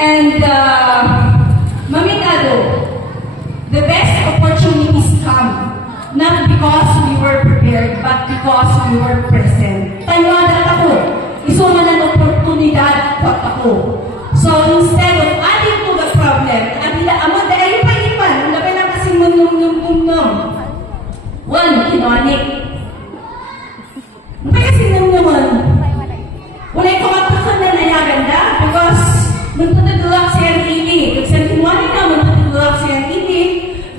And Maminado, the best opportunities come not because we were prepared, but because we were present. Tayuan ako, isuman ang oportunidad at ako. So instead of adding to the problem, adila amon dahil pa-ipan, labi na kasing munum-num-num. One, kinonik. Napay kasing num-numan. Wala'y kumatakan na nayaganda because magtatagulak siya ang ini. Kasi kinonik na magtatagulak siya ang ini,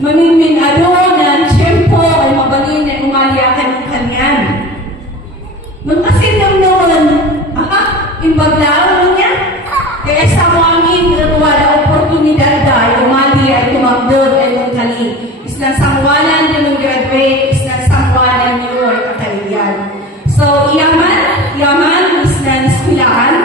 mamiminado na tiyempo ay mabalin na umaliakan ng kanyan. Magkasin num-numan, imbaglaan niya. Kaya sa amin, wala oportunidad dahil umali ay tumagdod ay mungkali. Islang sangwanan din mong graduate, islang sangwanan niyo ay kakalian. So, yaman, islang eskulaan.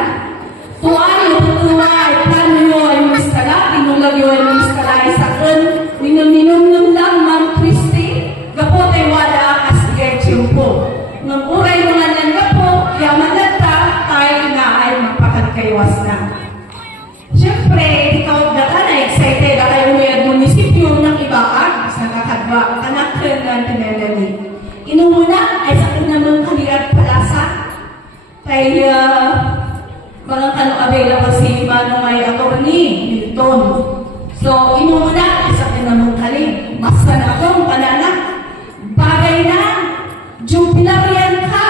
Tuan yung tutuwa ay plano nyo ay mistala, tinulag nyo ay mistala ay sakon, minum-minum lang, Ma'am Christy, gapot ay wala kasigay tiyempo. Nang uray mga nanggapo, yaman na tayo na ay magpakagkaywas na. Siyempre, ikaw na excited na kayo may munisipyo ng Ibaag sa kakadwa, anak ko ng tinelani. Inumuna ay sa naman kaliat palasa kay mga available si Manong ay attorney, Milton. So, inumuna ay sa naman kali. Basta na akong panana. Bagay na, jubilarian ka.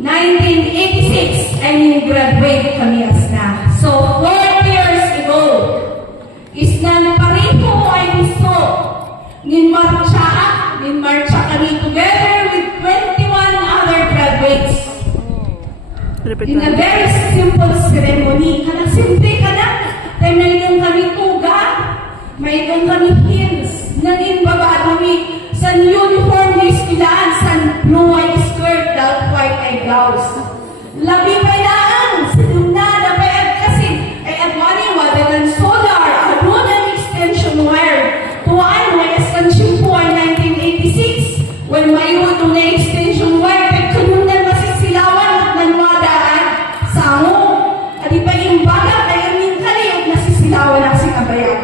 1986 ay graduate kami as na. So, 4 years ago, is na pariho ay gusto ninmarcha kami together with 21 other graduates. In a very simple ceremony. Kanang simple ka na. Tayo may kami tuga, may kami hymns, naninbaba kami sa uniform na istilaan, sa blue white skirt, dark white ay blouse. Labi pa ilaan, sa dumnada pa kasi ay adwani wala ng solar, adwan ng extension wire. Tuwaan, may extension po ay 1986, when may uto na extension wire, ay kanunan masisilawan at nanwadaan sa amo. At iba yung baga, kaya minkaliyog nasisilawan ang sinabayan.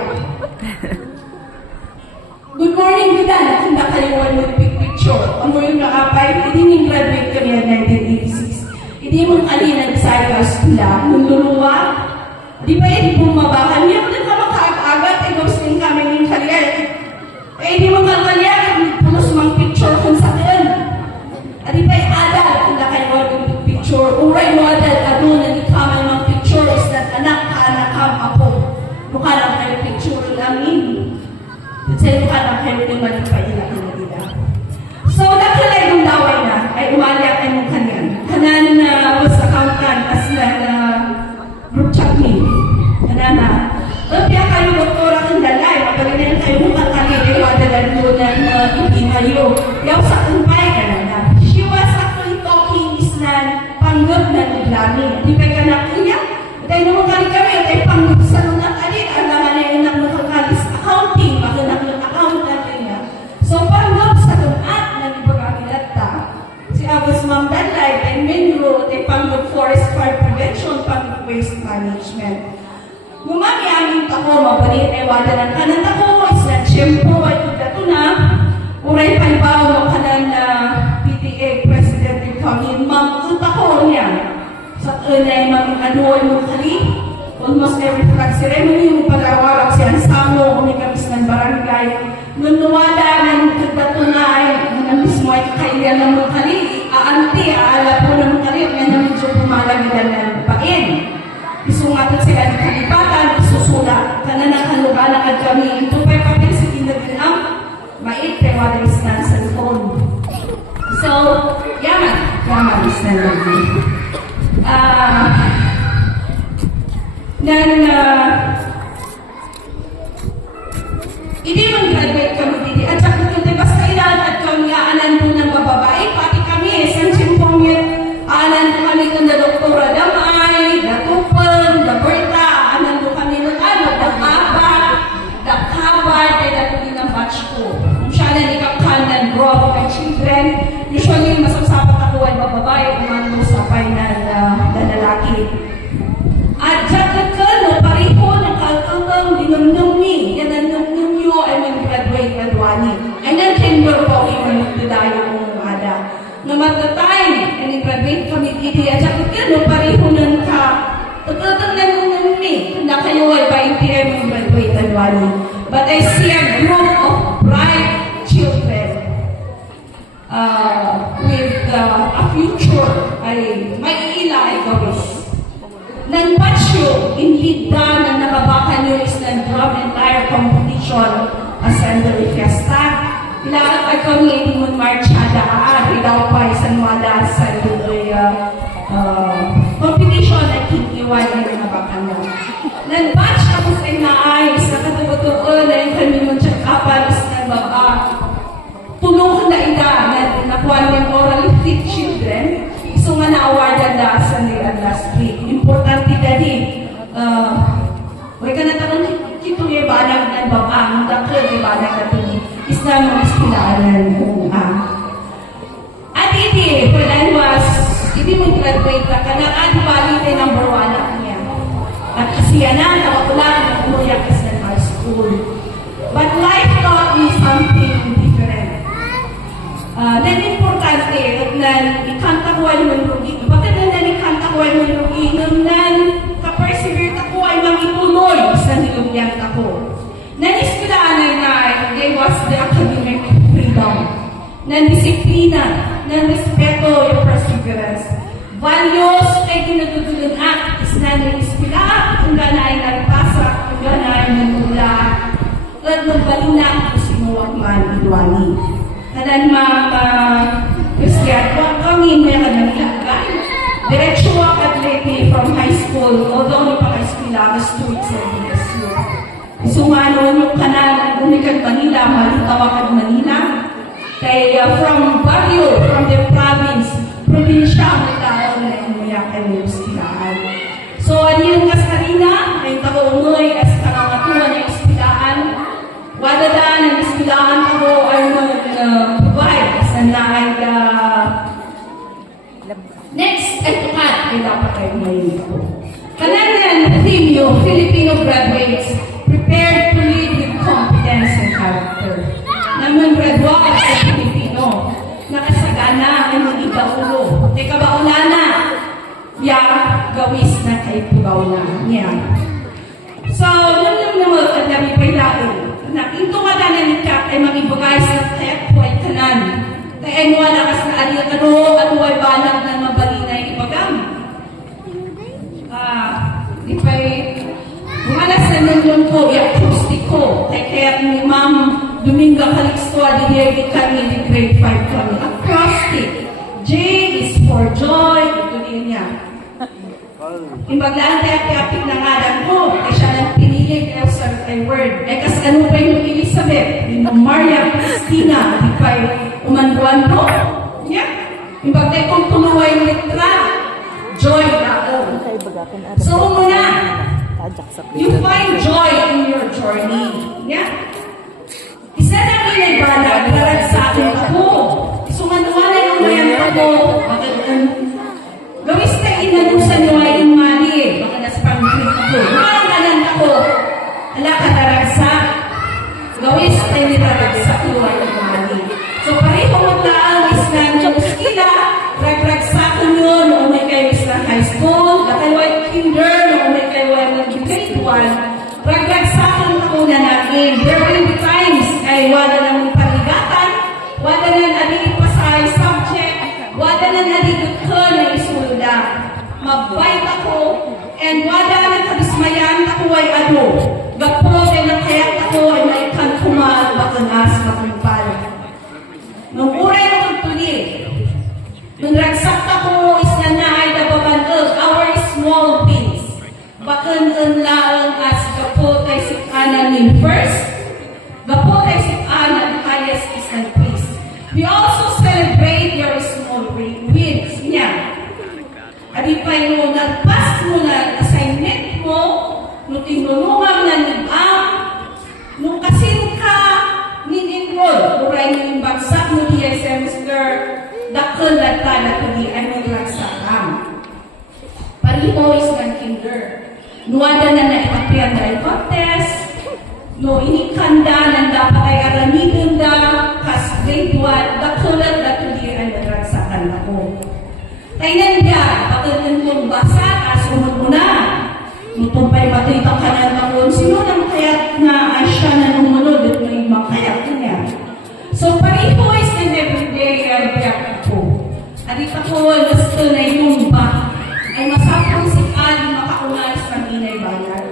Good morning, good day. Kung nakaliwan mo yung picture, ang mo yung nakapay, hindi yung graduate kami ang 1986. Hindi mo alin ang cycle sila, nung luluwa. Di ba hindi bumabakan niya? Hindi ka makaag-agat, ay ghosting kami ng kaliyat. Eh, hindi mo kaliyat, pulos mang picture kung saan. At di ba adal, kung nakaliwan yung picture, uray mo adal, ano na di kami mang picture, is that anak ka, ako. Mukha lang kayo picture namin. Kasi mukha lang kayo naman pa ila. So, nakalay yung daway na, ay umaliak ay mong kanyan. Kanan na was accountant as na group chat me. Kanan na, kaya kayo doktora kang dalay, magaling na kayo mukha kanyan, ay wadalan mo ng kayo. Yaw sa kumpay ka na. She was actually talking is na panggap na niglami. Di ba ka na kuya? Dahil naman kami, ay panggap sa nunat alit, ang naman ay inang nakakalis accounting, maganak ng accountant niya. So, panggap sa nunat na ibagakilata. Si Agos Ma'am Dalay, ay Minro, ay panggap forest fire prevention, panggap waste management. Gumami aming tako, mabalit ay wala ng kanan tako, isla tiyempo, ay tudato na, uray palibaw mo kanan na PTA President ng kami, Ma'am, tako niya. Sa unay mga anuoy mo kali, almost every flag ceremony, yung pag-awarap siya ang samo, umikabis ng barangay. Nung nuwala ng kagdatunay, na mismo ay kakailan ng mga kali, aanti, aala po ng mga kali, at yan ang medyo pumalagidan ng pain. Isungatot sila ng kalipatan, isusula, kanan ang kalugalan at kami, ito pa'y papil sa kinagin mait, kaya wala isnan sa phone. So, yaman isnan natin. Hindi man graduate kami dito. At saka kung basta ilan at kami aanan po ng bababae, pati kami, isang simpong yun, aanan po kami kung na doktora damay, datupan, daberta, aanan po kami ng dakabad, ay datuloy ng batch ko. Kung siya na ikakanan, grow of my children, usually masasapat ako ay bababae, umano sa final na lalaki. At saka numi, yan ang numyo ay mag-graduate graduani. Ay nan-tenure po ay managdadayo kong ada. Na matatay, ay graduate kami kiti, at saka kano pareho ng ka, tututang ng numi, na kayo ay 20 ay mag-graduate graduani. But I see a group of bright children with a future ay may ila ay gawin. Nang batyo, inlida na nababakan nyo is ng drum and lyre competition assembly fiesta. Ilaan ay kami hindi mo marchada daw pa isang wala sa competition at kintiwan ay nababakan nyo. Nang batch ako sa inaayos na katutuon na yung kami mo check up is ng baba. Tulungan na ida na nakuha ng oral fit children. So nga na-awardan na sa last week. Importante dali. Huwag ka na tanong kito yung banag ng babang. Dakil yung banag na ito. Islam ang ispilaanan mo. At iti, when I was, hindi mo graduate ka na, at bali na number 1 ako niya. At kasi yan na, nawakulang na umuyak sa high school. But life taught me something different. Then importante, na ikanta ko ay malugi. Bakit na ikanta ko ay malugi? Nung ka-persevere ako ay magituloy sa nilugyan ako. Naniskilaan ay na, they was the academic freedom. Nandisiplina, nanrespeto yung perseverance. Values ay ginagudulun at is naniskilaan kung gana ay nagpasa, kung gana ay nagmula, at magbalina kung sinuwag man idwani. Kanan Kristiyan, kami may kananglagan. Diretso ako at lately from high school, although no pa high school lang, 2 weeks of BSU. Sumano yung kanan, umikan Manila, malitawakan Manila. Kaya from Baguio, from the province, probinsya, may tao na umuyak ay Kristiyan. So, ano yung kasarina, ay tago-umoy, as kakatuan yung Kristiyan. Wadadaan ang Kristiyan ako ay mag-provide sa naay next, ito ka, ay dapat ay may ito. Kananian, Timio, Filipino graduates, prepared to lead with confidence and character. Naman graduate sa Filipino, nakasagana ay mag-iba ulo. Teka ba una na? Gawis na kay pugaw na. So, nung naman, at dami pa ilaon. Nakinto ka na nanikap ay mag-ibugay sa tep o ay kanan. Kaya wala kas na ariya kano at huwag banag na mabalinay ipagam. Ipay, umalas na nandun ko, i-acustiko. Kaya ni Ma'am Dominga Calixtua, di kami, di grade 5 kami. Acrostic. J is for joy. Ito din niya. Imbaglaan kaya pinangalan ko, ay siya nang pinili kaya sa word. Ay kas ano pa yung Elizabeth, yung Maria Cristina, di pa umanduan ko. Imbaglaan kong tuluway ng litra, joy na ako. So muna, you find joy in your journey. Isa na pinagbalag, larag sa akin ako. Sumanuan yung mayan ako. Gawis na inanusan nyo ay yung mali. Baka naspang trip ko. Makanan ako. Ala ka naragsak. Gawis na nilaragsak nyo ay yung mali. So pareho maglaan is na yung skila. Ragragsak nyo noong may kayo sa high school. Dakayo ay kinder noong may kayo ay grade 1. Ragragsak ako na namin. There will be times ay wala ng paligatan. Wala ng aling pasay subject. Wala ng aling ko na isulda. Magbait ako, and wala na kadismayan ako ay ano. Gapo ay nakayat ako ay may kankumal bakanas makumpal. Nung uray na magtuli, nung ragsak ako is na naay nababanag our small things. Bakan ang laang as gapo tayo si Ananin first. Gapo tayo si Anan highest is and peace. We also celebrate your small wins niya. Adipay mo, nagpas mo na assignment mo, nung tinulungan na nibang, nung kasin ka, nin-enroll, uray mo yung bagsak mo diya semester, dakol na tala ko di ay maglagsakam. Pariho is ng kinder. Nuwada na na ipapiyang drive test, No, inikanda ng dapat ay aramidin da kas grade 1, dakulat da tuli ay nagragsakan ako. Kainan niya, pagkakang kong basa, kasunod mo na. Nung pa'y matritang ka na naman, sino nang kaya't na ay siya na numunod at may makayat niya. So, pareho is and everyday ay biyak ko. At ito ko, gusto na yung ba, ay masapong si Ali makaunay sa minay bayan.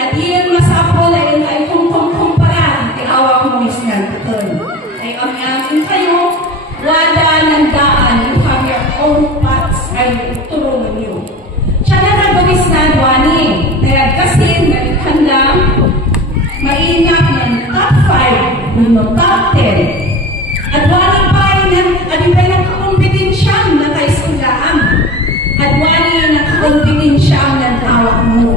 At iyan masapol ay kung kumpara, ay awak mo is nga ito. Ay ang kayo, wala ng daan, you have your own paths, ay tulungan niyo. Siya na nagawis na Duani. Kaya kasi, handa, maingat ng top 5, ng top 10. At Duani pa ay nagkakompetensyang na kaiskulaan. At Duani ay nagkakompetensyang ng tawag mo.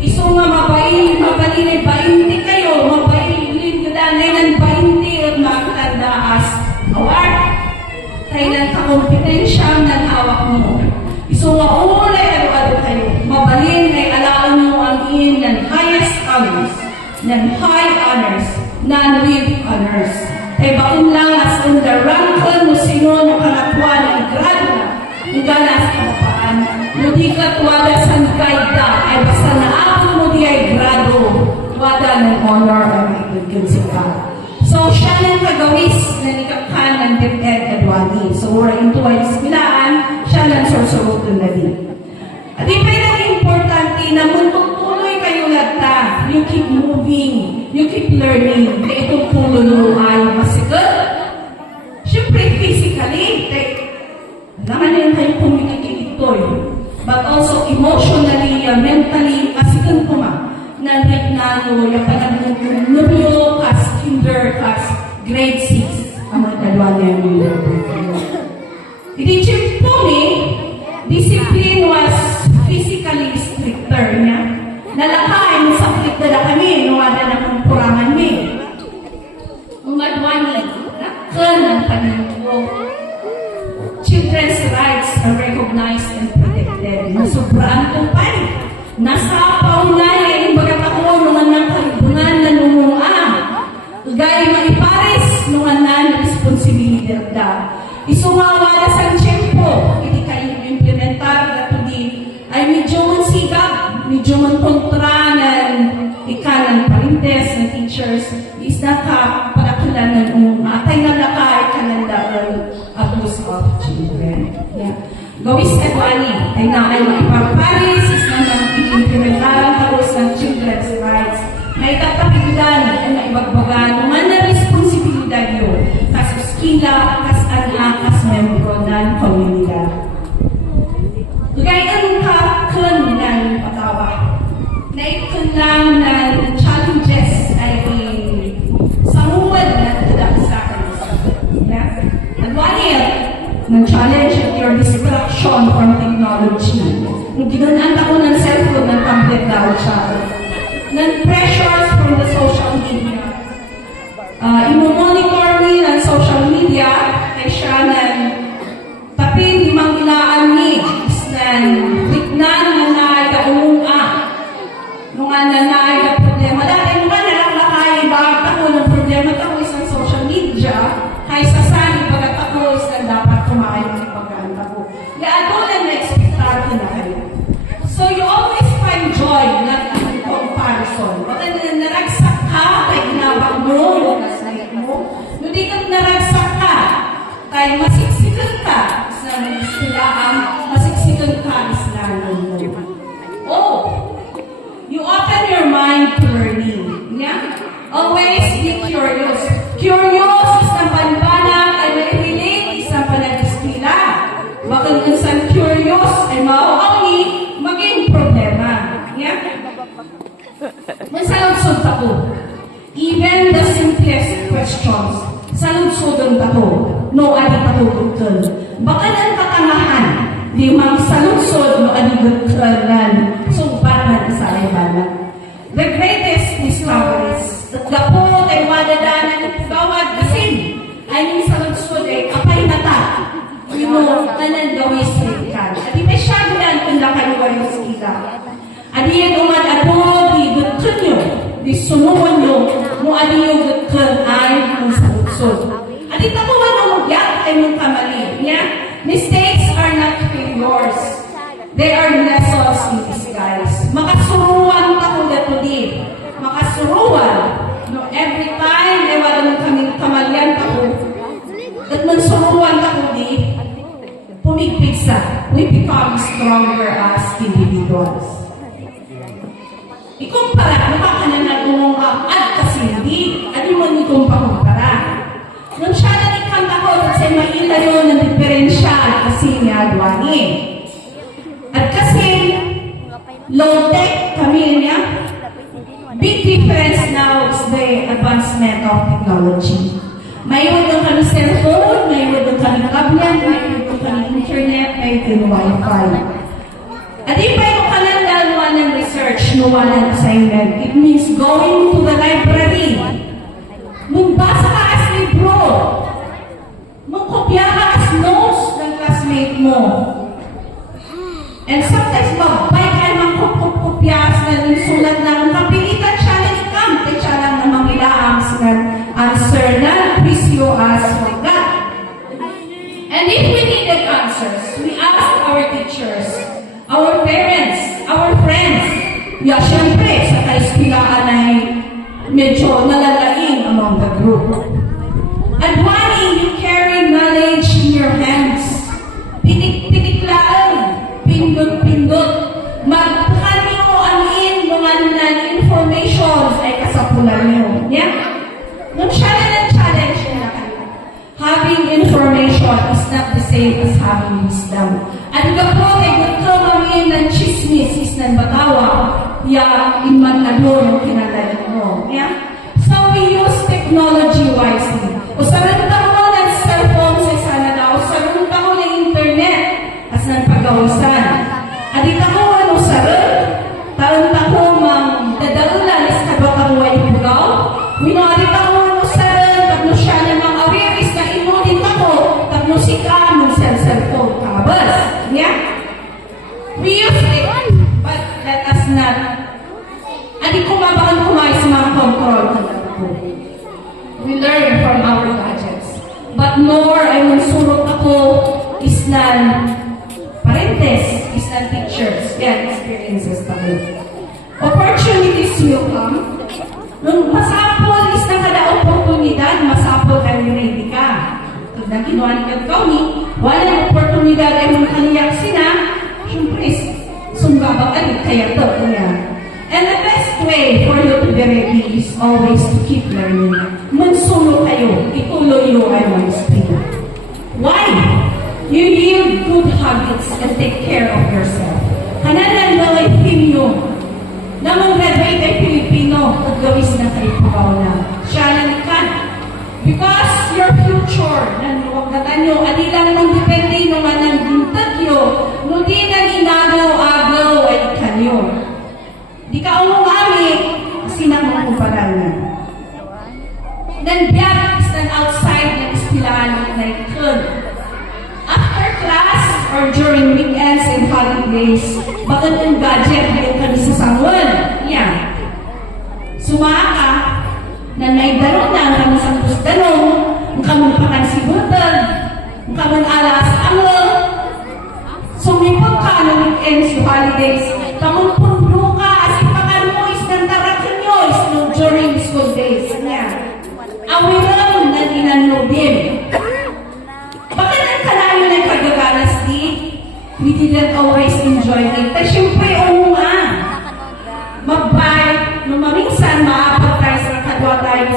Iso nga mabalinay 20 kayo, mabailin ka danay ng 20 at magtandaas. Award, kaya nagkakompetensyang ng tawag mo. Iso nga ulay ano kayo, mabalin ay alaan mo ang iyon ng highest honors, ng high honors, non-with honors. Ay baon lang as in the rank mo sino ng kalakwa ng grado na, ang ganas kapapaan, hindi ka tuwada sa kaida, ay basta na ako mo di ay grado, tuwada ng honor ay may good. So, siya nang kagawis na nikakhan ng DepEd Adwani. So, we're into ay silaan, siya nang sorsorot na din. At ipa'y nang importante na tuloy kayo lagta. You keep moving, you keep learning. Kaya itong pulo ay masigal. Siyempre, physically, naman yun kayo kumikikitoy. But also emotionally, mentally, masigal ko ma. Nanrik na nyo, yung panagnuyo, kas kinder, kas grade 6, ang magdalwa niya nyo. Idichip po discipline was physically stricter niya. Nalakain sa stricta na kami, nuwada na kong kurangan mi. Umadwa niya, nakkan ang panagnuyo. Children's rights are recognized and protected. Nasubraan ko pa nasa paunay, bagat ako nungan ng kalibungan na nungungan. Gaya maipares nungan na responsibilidad da. Isumawala sa tiyempo, hindi kayo implementar na tudi ay medyo man sigap, medyo man kontra ng ikanan parintes, ng teachers, is nakapadakilan ng atay na lakay kanan abuse of children. Yeah. Gawis na ko ani, ay na ay makipagparis, is naman i-implementaran tapos ng children's rights. May tatapigudan ay maibagbagan, naman na responsibilidad yun, kas skila, kas anak, kas membro ng komunidad. Gaya ng kakon ng patawa, na ikon lang ng challenges ay samuwan na tadaksakan. Nagwanil, ng challenge at your distraction from technology. Nung ginunaan ako ng cellphone ng tablet daw siya. Ng pressures from the social media. Imo-monitor ni ng social media kay siya ng tapin di mangilaan ni ng bignan na naaydaunga. Nung nanay na problema. Dahil naman nalang bakit ako ng problema ako isang social media kaysa saan pagkatapos na dapat kumain ng pagkanta ko. Kaya doon na-expectar ko na kayo. So you always find joy na comparison. Baka naragsak ka, kaya ginabang mo, nasayat mo. Hindi ka naragsak ka, kaya masiksikan ka sa istilaan, masiksikan ka islanan mo. Oh, you open your mind to learning. Yeah? Always be curious. Curious is ang panbanang ay relate isang panag-ispila. Bakit isang curious ay mauawni maging problema. Yeah? Masaludsod ako. Even the simplest questions, saludsodon ako. No adik ako gutol. Baka ng katangahan, di magsaludsod no adik gutulan sumpat na sa ibana. The greatest discoveries, gapo ay wadadanan at gawad kasin, ay yung saludsod ay apay nata. Kanan gawis kan. At ipesyagulan kung lakay wayo skila. At iyan umad ato di gutun nyo, di sunod demonyo mo ani yung gagkan ay ang saludsod. At ito ko ano magyat ay mong kamali. Yeah? Mistakes are not failures. They are lessons in disguise. Makasuruan ta ko dato di. Makasuruan. No, every time ay wala mong kaming kamalyan ta ko. At mansuruan ta ko di. Pumigpig sa. We become stronger as individuals. Ikumpara, makakanan na kumungkap at kasi hindi. Ano mo ni kumpara? Nung siya nanikanta ko, kasi maila yun ng diferensya at kasi niya Adwani. At kasi, low-tech kami niya, big difference now is the advancement of technology. May doon kami cellphone, may doon kami tablet, may doon kami internet, may doon wifi. At di pa yung kalandaluan ng research, nuwa ng assignment. It means going to the library. Magbasa ka as libro. Magkopya ka as notes ng classmate mo. And sometimes magbay ka ng kopyas na sulat ng kapilitan siya na ikam. Kaya siya lang na mangilaam ng answer na presyo as wagat. And if we needed answers, we asked our teachers, our parents, our friends. Yeah, syempre, sa kaispilaan ay medyo nalalaing among the group. Adwani, you carry knowledge in your hands. Pitik-pitiklaan, pindot-pindot. Magkano ang mga information ay kasapulan niyo. Yeah? Nung siya na ng-challenge niya na kayo. Having information is not the same as having wisdom. At po, ay gusto kami ng chismis, is ng batawa, ya iman na doon yung kinalain mo. Yeah? So we use technology wisely. O sarunta mo ng cellphone sa isa na daw, sarunta mo ng internet as ng pag-awisan. At ito ko ano sarun, tarunta ko mang dadalulan is kabakaruay pugaw. Winarit ako ano sarun, tapno siya na mga awiris na inulit ako, tapno si ka ng cellphone kabas. Yeah? We use it, but let us not. Adi kumabakan kumay sa mga control. We learn from our gadgets. But more ay mansurot ako is nan parentes, is nan teachers. Yan, experiences tayo. Opportunities will come. Nung masapol is na kada oportunidad, masapol ay ready ka. Kung na ginawa ni Kagkawni, walang oportunidad ay manghaniyak sina, syempre, sumbaba ka rin, kaya to, yan. And the best way for you to be ready is always to keep learning. Mansuno kayo, ituloy nyo ay mag-speed. Why? You yield good habits and take care of yourself. Hananan lang ay Pilipino. Namang graduate ay Pilipino at gawis na kayo pugaw na. Siya nalikan. Because your future, nanluwagatan nyo, adi lang nang depende naman ng bintagyo, no di nang inagaw-agaw ay kanyo. Di ka umumami, sinamang kumparan. Then biyak is then outside ng istilaan ng naikon. After class or during weekends and holidays, bakit ang gadget ay kami sa sangon? Yan. Sumaka, na naidaro na ang kami sa pusdanong, ang kami pakansibutan, ang kami alas amol. Sumipot ka ng weekends o holidays, kamong pundo ka, asipakan mo is ng tarakin nyo is no during school days. Yan. Awiram na dinanubim. Bakit ang kalayo na kagaganas di? We didn't always enjoy it. Pero syempre, oo nga. Magbay, nung maminsan, maapat tayo sa kadwa tayo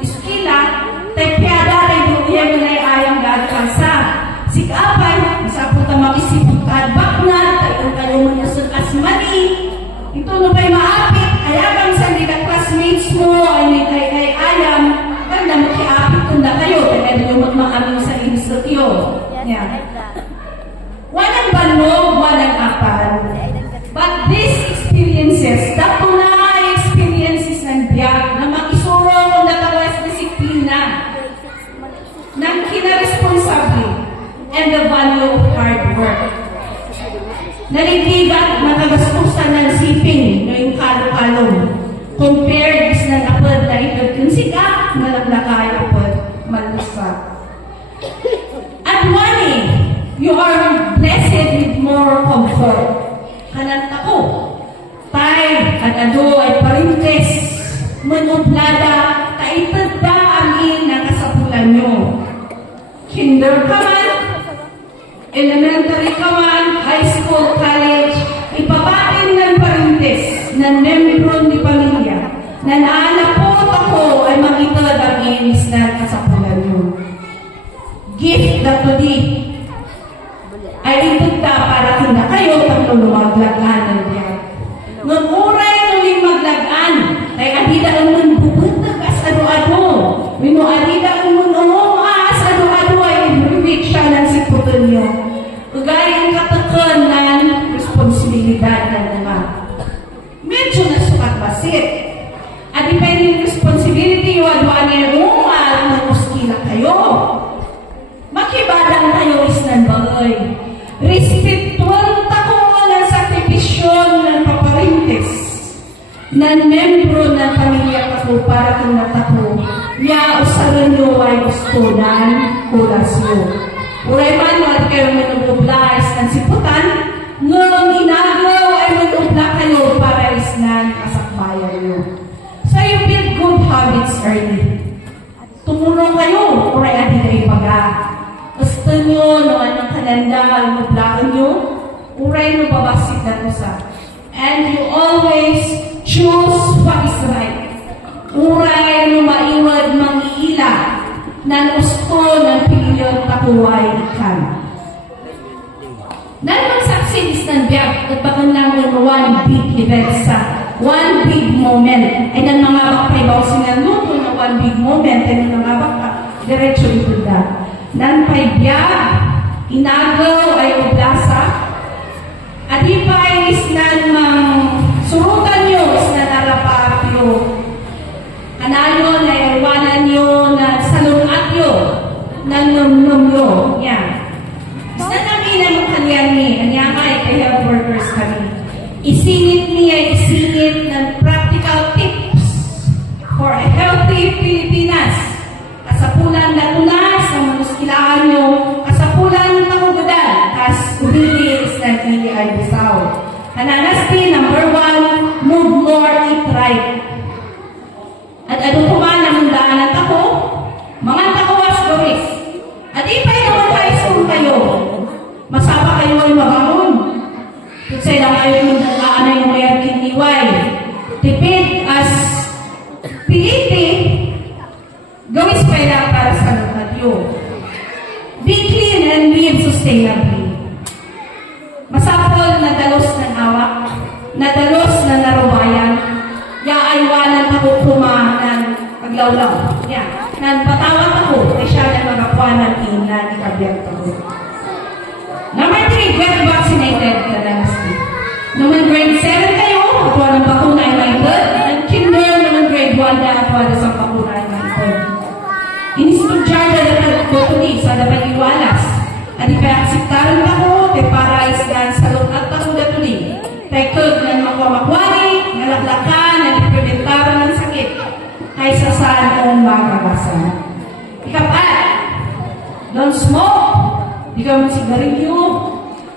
iskila, tayo piyada, tayo duyan nila ay ayang gagkansa. Sikapay, masapunta makisipot ka at bakna, tayo kayo manasal as mani, brigada, kaitad da amin na kasapulan nyo. Kinder ka man, elementary ka man, high school, college, ipapain ng parintes, ng membro ni pamilya, na naanapot ako ay makitad ang inis na kasapulan nyo. Gift na to di, ay itugda para kina kayo paglulumaglagan ng diyan. Nung uray nuling maglagan, ay adida ang munbubutag as ano-ano. Wino adida ang munumumas ano-ano ay inrivik siya ng siputan niyo. Ugay ang katakan ng responsibilidad ng mga. Medyo nasukat basit. At depending responsibility, wadwaan niya umal ng muskila kayo. Makibadang kayo isnan bagay. Respetuan tako ng sakripisyon ng paparintes ng membro ng pamilya kako para kung natako niya usaran nyo ay gusto ng kulasyo. Uray man wala kayo manububla isnan siputan nung inagaw ay manubla kayo para isnan kasakbayan nyo. So you build good habits early. Tumulong kayo uray adi kayo paga. Gusto nyo, no, anong kalanda, mablakan nyo, uray no babasit na sa. And you always choose what is right. Uray no maiwad mangiila na gusto ng pilyon takuway ikan. Nalang success ng biyag at bakang lang ng one big event sa one big moment. Ay ng mga bakay bawa sinaluto na one big moment ay ng mga baka diretso ito na. Nan paibiyag, inagaw ay oblasa, at ipay isnan mang surutan nyo, isnan arapapyo. Anayon ay iwanan nyo na salungat nyo, na num-num nyo. Yan. Isnan namin ang kanyan ni, kanya ay kay health workers kami. Isinit niya, isinit ng practical tips for a healthy Pilipinas. Kasapulan na tunas ng manuskilaan nyo, kasapulan na kugudan, kas really is that really ay bisaw. Kananasti, number 1, move more, eat right. At ano kuman ang mundaanan ako, mga takuwas goris. At ipay naman high school kayo, masapa kayo ay mabangon. Kutsay lang kayo yung mundaan na yung mayar kiniway. Tipid as piliti, gawis pala para sa lugadyo. Be clean and live sustainably. Masapol na dalos ng awak, na dalos na narubayan, yaaywanan ako kuma ng paglawlaw. Yan. Nan patawat ako, ay siya na magapuanan na ikabiyag ako. Number 3, get vaccinated na dynasty. Naman grade 7 kayo, at walang bakuna ay maitod. At kinder naman grade 1 na at wala sa bakuna ay maitod. Inistudyar na nagtutuli sa dapat iwalas. At ipinaksiptaran ako, te para isdan sa lukat ako datuli. Tekod ng makwamakwani, nalaklakan, at ipimentaran ng sakit. Kaysa saan ang makagasan. Ikapat, don't smoke. Di ka magsigarilyo.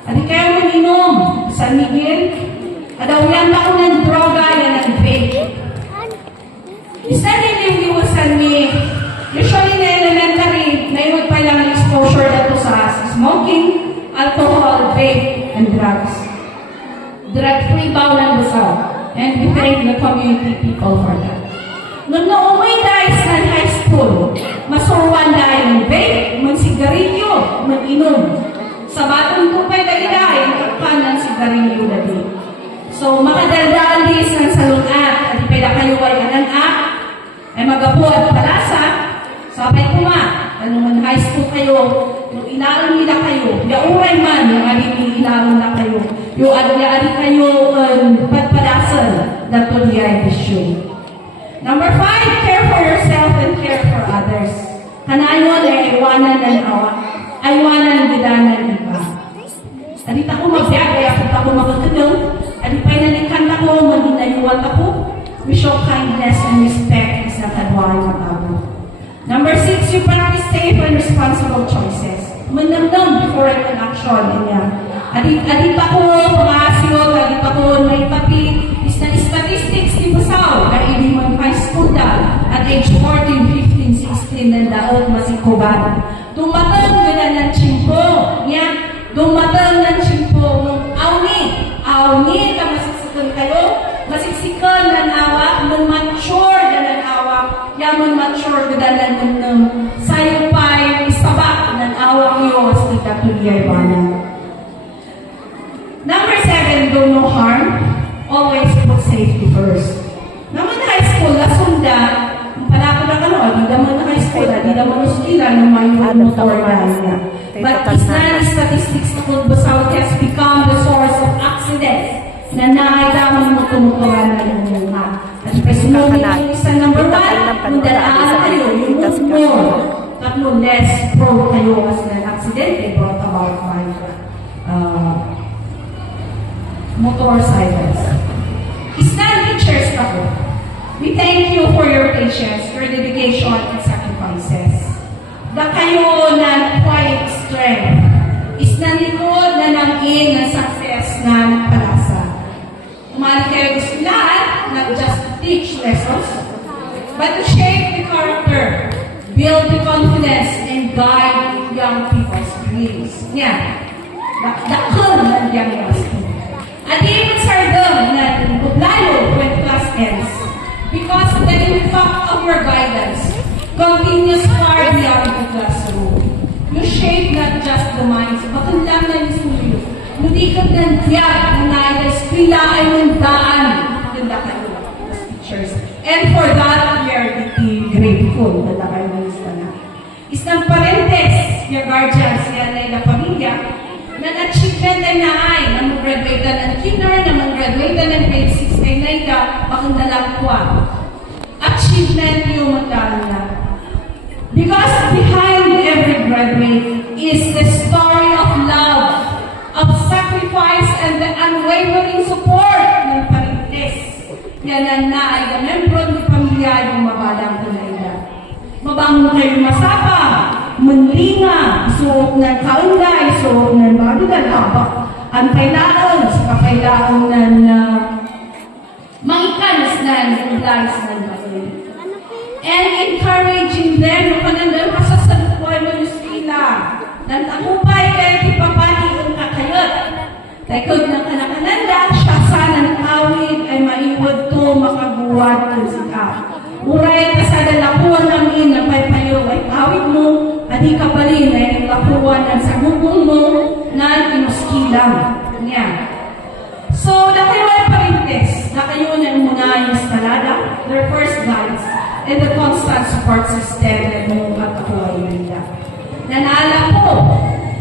At di kayo mag-inom. San Miguel. At awiyan ako ng droga, yan ang vape. Isa din yung iwasan ni usually na elementary, naiwag pa lang exposure na to sa smoking, alcohol, vape, and drugs. Drug-free ba lang basaw. And we thank the community people for that. Nung nauwi dahil sa high school, masurwan dahil ng vape, magsigarilyo, mag-inom. Sa batong ko pa'y dahil kakpan ng sigarilyo na din. So, makadaldaan din sa salunat, at ipila kayo ay anak, ay magapu at palasa, sabay ko nga, anong high school kayo, yung ilalang nila kayo, yauray man, yung aling ilalang na kayo, yung aling kayo, patpadasan, na to the issue. Number 5, care for yourself and care for others. Kanayon ay iwanan ng awa, iwanan gidanan iba. Adita ko magbiag, kaya kung ako makakadong, adipay nalikan ako, maginayuan ako, we show kindness and respect sa kadwari matabo. Number 6, you practice safe and responsible choices. Manamdam before an action niya. Adit ako, pangasyo, adit ako, may papi, is na statistics ni Basaw, na hindi man high school da. din ng daot masikuban. Dumatang gina ng chimpo, niya, dumatang ng chimpo, awni ka masisikon kayo, masisikon ng awak, nung mature na ng awak, yaman mature gana ng sayo pa'y isabak ng awak niyo as kita tuliyay bana. Number 7, do no harm. Always put safety first. Naman na high school, lasunda, panako na kano, di naman na high school, di naman na skila ng mayroon motor na. But Islamic statistics tungkol Basaw has become the source of accidents na naaidaman mo tumuturan na yung mga. At presumonin yung isa number 1, kung dalaan kayo, yung more, tatlo less prone kayo as an accident, they brought about by motorcycles. Islam teachers ako, we thank you for your patience, your dedication, and sacrifices. Da kayo na quiet strength. Islam likod na nangin ng success ng palasa. Umali kayo gusto lahat, not just to teach lessons, but to shape the character, build the confidence, and guide young people's dreams. Yan. Dakon ng young people. At even sardom na layo when class ends, because the impact of your guidance continues far beyond the classroom. You shape not just the minds, but ang lang na isuyo. Mudikot ng tiyag na eskwela ay mundaan ng kayo as teachers. And for that, we are deeply grateful na kayo ng istana. Isang parentes, your guardians, yan ay na pamilya, na-achievement ay naay, na mag-graduate na ng kinder, na mag-graduate na ng grade 6 ay naida, bakang nalakwa. Achievement yung magdala na. Because behind every graduate is the story of love, of sacrifice, and the unwavering support ng parintes. Yan ang naay na membro ng pamilya yung mabalang tunayda. Mabangon kayo masapa, mendinga, suot ng kaunday, suot ng bago na labak, ang kailangan sa kakailangan ng mangikanas ng ulas ng bagoy. And encouraging them na panandang kasasalukuan mo yung sila. Nang takupay kayo tipapati ang kakayot. Taikod ng kanakananda, siya sana ng awit ay maiwad to makaguwad ng sika. Uray kasada lakuan namin na paypayo ay awit mo, adi ka pa rin ay lakuan ng sagubong mo na inuskilang. Yan. So, na kayo ay parintes, na kayo na muna yung eskalada, their first guides, and the constant support system na mo at ako ay nila. Nanala ko,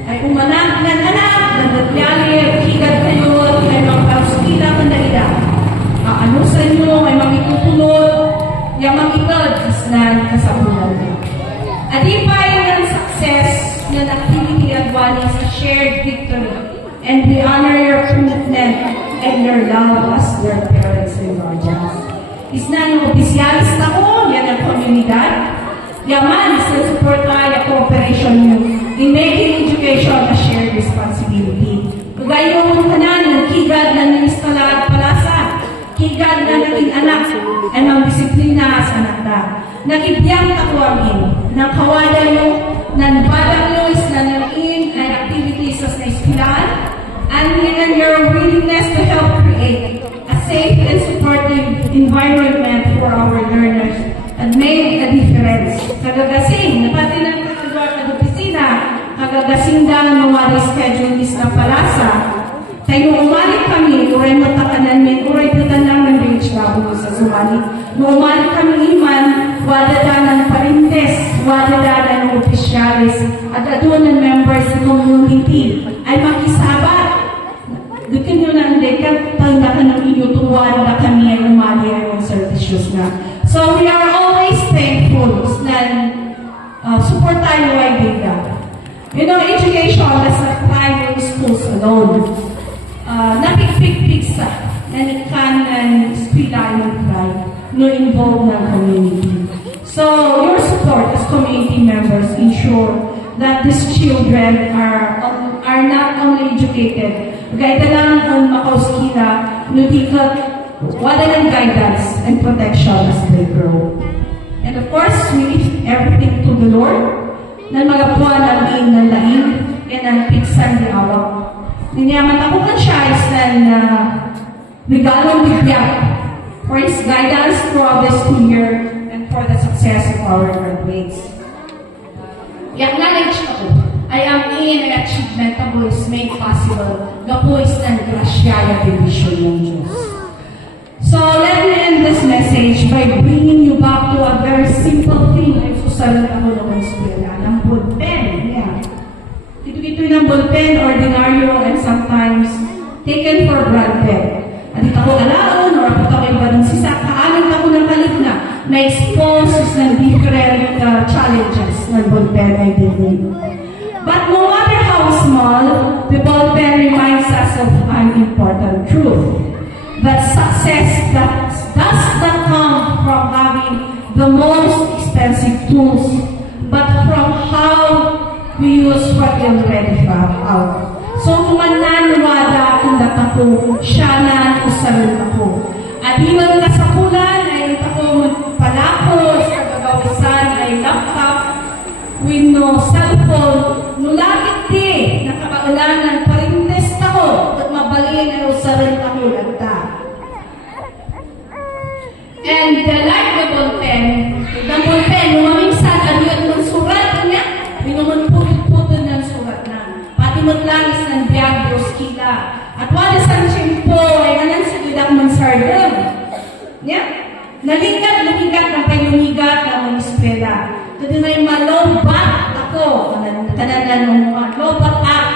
ay umanak ng anak, nadadyali, higad kayo, at ay magparuskilang ang dalila. Ano sa inyo ay magitutunod, yung makikod is na kasabunan. Adipay ng success ng activity at one is a shared victory, and we honor your commitment and your love as their parents and guardians. Is na yung opisyalis na ko, yan ang komunidad. Yaman, sa support tayo cooperation nyo in making education a shared responsibility. Kagayo mo ka na ng kigad na ninistalaan palasa, kigad na naging anak ay mang-disiplina sa anak na. Nakibiyang takuamin, ng kawala nyo, ng badang nyo is na nangin ay activities sa ispilaan, and your willingness to help create a safe and supportive environment for our learners and make a difference. Kagagasing, napati ng kagagawa ng opisina, kagagasing dahil nawari schedule is na palasa, tayo umalik kami, uray matakanan min, uray putan lang ng beach labo sa sumali. No umalik kami iman, wala ng parintes, wala ng opisyalis, at adun ng members ng community ay makisabat. Dukin nyo na ang dekat, tangdakan ng inyo tuwan na kami ay umali ay mga servicios na. So we are always thankful na support tayo ay data. You know, education is not primary schools alone. Napikpik-pik sa nanikan ng spila ng pride no involve ng community. So your support as community members ensure that these children are not only educated, gaya lang ang makauskila no dikot wala ng guidance and protection as they grow. And of course, we leave everything to the Lord, ng mga buwan ng main ng laing, and ang piksan di awak. Ninyaman ako kan siya is ng regalong bigyan for His guidance throughout this school year and for the success of our graduates. I-acknowledge ako, I am in an achievement na po is made possible na po is ng grasyaya division ng Diyos. So, let me end this message by bringing you back to a very simple thing ay susunod ako ng eskwela, ng bullpen. Yeah. Ito ng bullpen, ordinaryo, and sometimes taken for granted. At ito ako alaon, or ako tayo ba ng sisa, kaanan ako ng kalit na expose ng different challenges ng bullpen ay din. But no matter how small, the ballpen reminds us of an important truth. That success does not come from having the most expensive tools, but from how we use what we already have out. So kung nanwada kung ako, siya na usarin ako. At iwan kasapulan ay ako palako sa kagawisan ay laptop with no cellphone. Nulakit di, nakabaulanan, parintes ako, at mabalin ay usarin ako lagta. And like the ballpen, lumamingsan, aliyot ng surat niya, minumunputod ng surat na. Pati maglangis ng biyag, broskila. At wala sa tiyempo, ay nanan sa lidak ng sardon. Yeah? Lumigat ng payumigat ng mga eskwela. Ito na yung malobat ako. Kananan ng malobat up.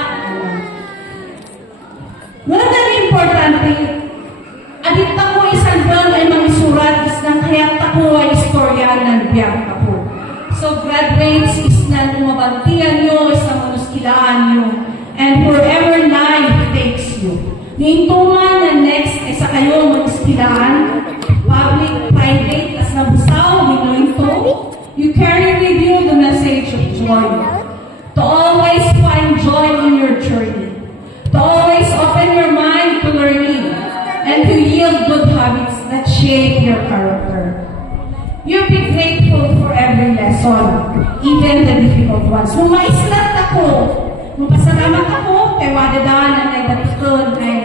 Wala na importante. Adit ako isang doon ay mga surat is nang kaya ako ay istorya ng biyag ako. So graduates is na lumabantiyan nyo, isang manuskilaan nyo, and forever life takes you. Niintungan na next ay sa kayo manuskilaan, public, private, as nabusaw, minuinto, you carry with you the message of joy. To always find joy in your journey. To always open your mind to learning and to yield good habits that shape your character. You be grateful for every lesson, even the difficult ones. Maislat ako, mapasalamat ako, kay wada daan ay batikon, ay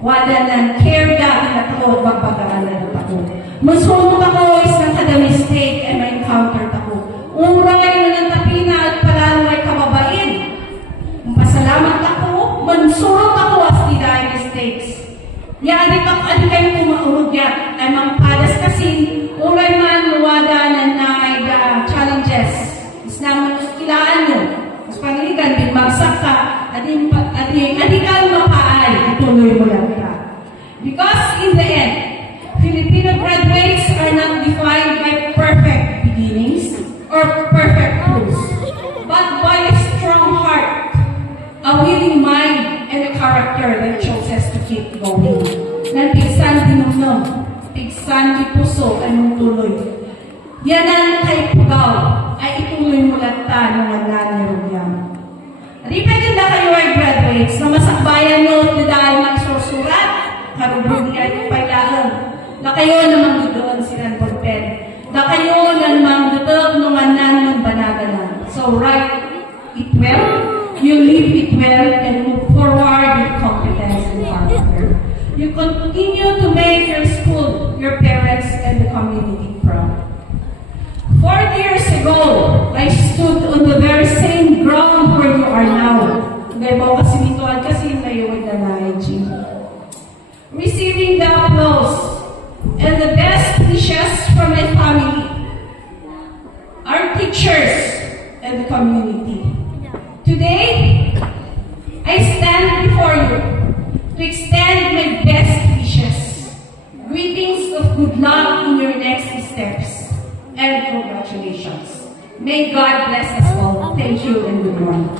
wada ng care daan ako, magpagaalan ako. Masunod ako, isang kada mistake ay ma-encounter ako. Uray na ng tapina at palalo ay kababain. Mapasalamat ako, mansurot ako as di dahil mistakes. Adik kayo kumaugyat ay mangpadas kasi uray man luwada na ay challenges. Is naman kilaan nyo. Mas pangiligan, din magsak ka, adikal mapaay, ituloy mo lang ka. Because in the end, Filipino graduates are not defined by perfect beginnings or perfect tools, but by a strong heart, a willing mind, and a character that chooses to keep going. Nang pigsan dinumnom, pigsan di puso, anong tuloy. Yan ang kay pugaw, ay ituloy mo lata ng wala ni Rugyam. Di pwede na kayo ay graduates na masakbayan nyo na dahil magsusurat, karubunian yung pailaan, na kayo namang dudoon silang pagpen, na kayo namang dudoon nung anan ng banagalan. So write it well, you live it well, and move forward with competence and character. You continue to make your school, your parents, and the community proud. 40 years ago, I stood on the very same ground where you are now. Ngayon kasi nito kasi mayroon na na-IG. Receiving the applause and the best wishes from my family, our teachers, and the community. Today, I stand before you to extend my best wishes. Greetings of good luck in your next steps. And congratulations. May God bless us all. Thank you and good morning.